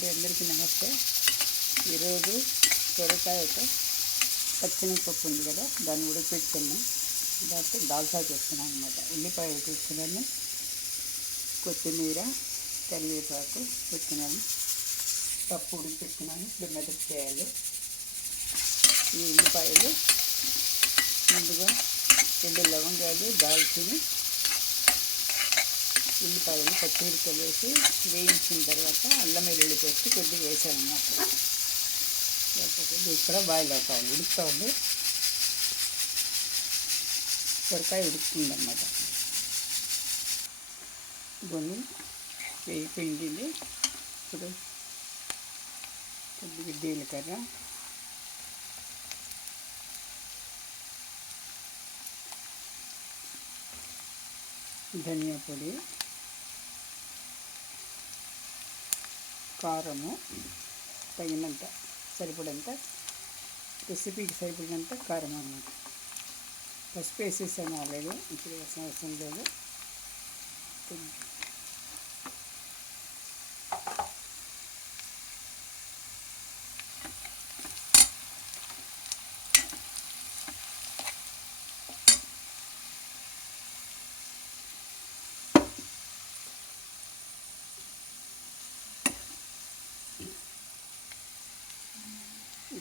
అండి, అందరికీ నమస్తే. ఈరోజు సొరకాయతో పచ్చిమిరపప్పు ఉంది కదా, దాన్ని ఉడకపెట్టుకున్నాను. దాంతో దాల్చా చేస్తున్నాను అనమాట. ఉల్లిపాయలు తీసుకున్నాను, కొత్తిమీర, కరివేపాకు పెట్టుకున్నాను, పప్పు ఉడకపెట్టుకున్నాను. ఇప్పుడు మెదక్ చేయాలి. ఈ ఉల్లిపాయలు ముందుగా 2 లవంగాలు, దాల్చిని, ఉల్లిపాయలు, పచ్చిమిరపకాయలు వేసి వేయించిన తర్వాత అల్లం వెల్లుల్లి పేస్ట్ కొద్దిగా వేసాను అన్నమాట. ఇక్కడ బాయిల్ అవుతా ఉంది, ఉడుకుతా ఉంది. సొరకాయ ఉడుకుతుంది అన్నమాట. కొన్ని వేగిపోయింది. ఇప్పుడు కొద్దిగా జీలకర్ర, ధనియా పొడి, కారము తగినంత, సరిపడంత, రెసిపీకి సరిపడినంత కారం అన్నమాట. పసుపు వేసేసాను ఆల్రెడీ, ఇప్పుడు వేసిన అవసరం లేదు.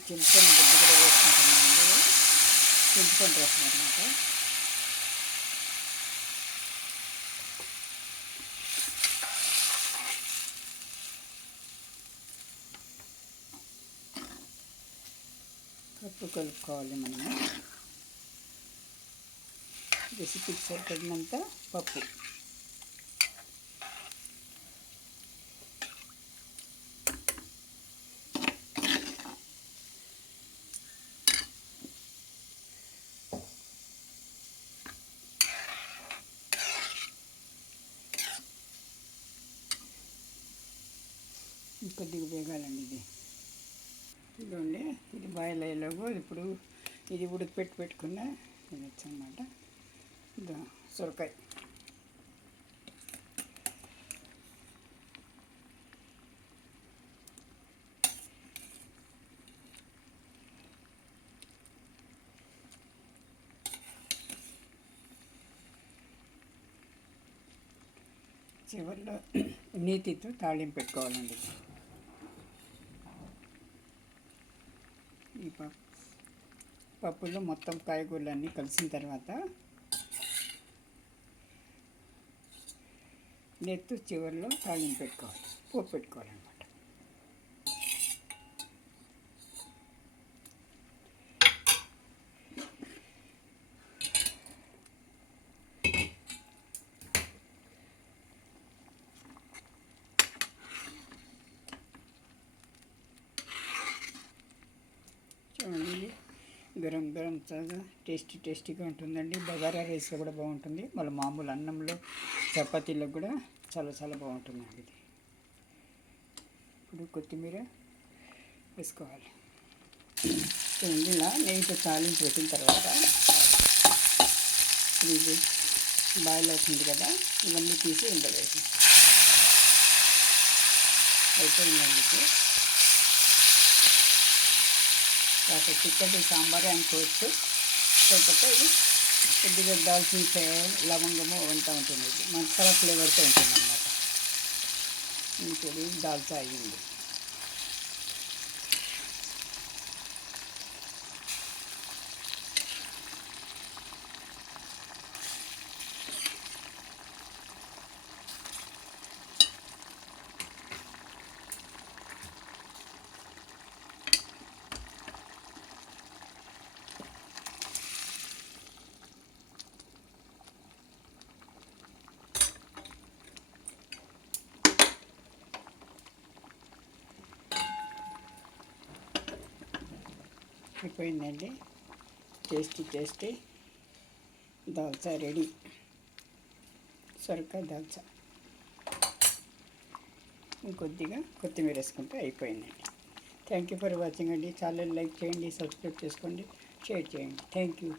చింతపండు గుడ్డు కూడా వేసుకుంటున్నామండి. చింతపండు రసం అన్నమాట. పప్పు కలుపుకోవాలి మనము. రెసిపీకి సరిపడినంత పప్పు. కొద్దిగా వేగాలండి. ఇదిగోండి, ఇది బాయిల్ అయ్యేలాగో ఇప్పుడు ఇది పెట్టుకున్న తినచ్చు అన్నమాట. సొరకాయ చివరిలో నీతితో తాళింపు పెట్టుకోవాలండి. ఈ పప్పులో మొత్తం కాయగూరలన్నీ కలిసిన తర్వాత నెత్తు చివరిలో తాళింపు పెట్టుకోవాలి, పోపు పెట్టుకోవాలన్నమాట. గరం గరం చాలా టేస్టీగా ఉంటుందండి. బగారా రైస్లో కూడా బాగుంటుంది, మళ్ళీ మామూలు అన్నంలో, చపాతీలో కూడా చాలా బాగుంటుందండి ఇది. ఇప్పుడు కొత్తిమీర వేసుకోవాలి. ఇలా నెయ్యితో తాలింపు పెట్టిన తర్వాత ఇది బాయిల్ అవుతుంది కదా, ఇవన్నీ తీసి ఇందులో వేసి అయిపోయిందండి. కాకపోతే చిక్కటి సాంబార్ అనుకోవచ్చు, లేకపోతే ఇది కొద్దిగా దాల్చిన లవంగము అంతా ఉంటుంది. ఇది మసాలా ఫ్లేవర్తో ఉంటుంది అన్నమాట. ఇంకోటి దాల్చా అయ్యింది. అయిపోయిందండి. Tasty dalcha ready. సొరకాయ దాల్చా. ఇంకొద్దిగా కొత్తిమీర వేసుకుంటే అయిపోయిందండి. థ్యాంక్ యూ ఫర్ వాచింగ్ అండి. ఛానల్ లైక్ చేయండి, సబ్స్క్రైబ్ చేసుకోండి, షేర్ చేయండి. Thank you.